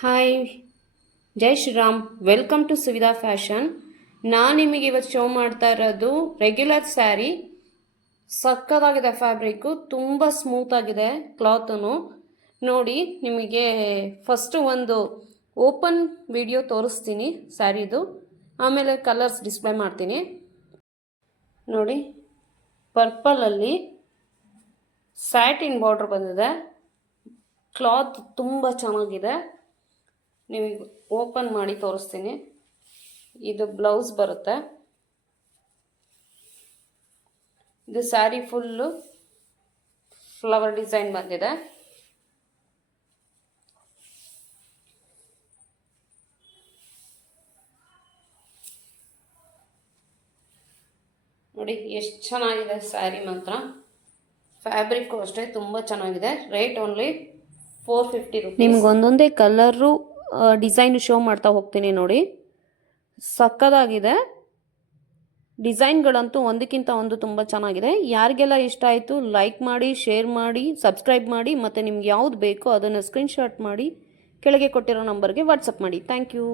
Hi, ಜೈ Shriram. Welcome to Suvidha fashion. ನಾನು ನಿಮಗೆ ಇವತ್ತು ಶೋ ಮಾಡ್ತಾ ಇರೋದು ರೆಗ್ಯುಲರ್ ಸ್ಯಾರಿ. ಸಕ್ಕತ್ತಾಗಿದೆ, ಫ್ಯಾಬ್ರಿಕ್ಕು ತುಂಬ ಸ್ಮೂತಾಗಿದೆ, ಕ್ಲಾತನು ನೋಡಿ. ನಿಮಗೆ ಫಸ್ಟು ಒಂದು ಓಪನ್ ವಿಡಿಯೋ ತೋರಿಸ್ತೀನಿ ಸ್ಯಾರಿದು, ಆಮೇಲೆ ಕಲರ್ಸ್ ಡಿಸ್ಪ್ಲೇ ಮಾಡ್ತೀನಿ ನೋಡಿ. ಪರ್ಪಲಲ್ಲಿ ಸ್ಯಾಟಿನ್ ಬಾರ್ಡ್ರ್ ಬಂದಿದೆ, ಕ್ಲಾತ್ ತುಂಬ ಚೆನ್ನಾಗಿದೆ. ನಿಮಗೆ ಓಪನ್ ಮಾಡಿ ತೋರಿಸ್ತೀನಿ. ಇದು ಬ್ಲೌಸ್ ಬರುತ್ತೆ. ಇದು ಸ್ಯಾರಿ ಫುಲ್ಲು ಫ್ಲವರ್ ಡಿಸೈನ್ ಬಂದಿದೆ. ನೋಡಿ ಎಷ್ಟು ಚೆನ್ನಾಗಿದೆ ಸ್ಯಾರಿ ಮಾತ್ರ. ಫ್ಯಾಬ್ರಿಕ್ಕು ಅಷ್ಟೇ ತುಂಬ ಚೆನ್ನಾಗಿದೆ. Rate only 450 rupees. ನಿಮ್ಗೆ ಒಂದೊಂದೇ ಕಲರು ಡಿಸೈನು ಶೋ ಮಾಡ್ತಾ ಹೋಗ್ತೀನಿ ನೋಡಿ. ಸಕ್ಕದಾಗಿದೆ. ಡಿಸೈನ್ಗಳಂತೂ ಒಂದಕ್ಕಿಂತ ಒಂದು ತುಂಬ ಚೆನ್ನಾಗಿದೆ. ಯಾರಿಗೆಲ್ಲ ಇಷ್ಟ ಆಯಿತು ಲೈಕ್ ಮಾಡಿ, ಶೇರ್ ಮಾಡಿ, ಸಬ್ಸ್ಕ್ರೈಬ್ ಮಾಡಿ, ಮತ್ತು ನಿಮ್ಗೆ ಯಾವ್ದು ಬೇಕೋ ಅದನ್ನು ಸ್ಕ್ರೀನ್ಶಾಟ್ ಮಾಡಿ ಕೆಳಗೆ ಕೊಟ್ಟಿರೋ ನಂಬರ್ಗೆ ವಾಟ್ಸಪ್ ಮಾಡಿ. Thank you.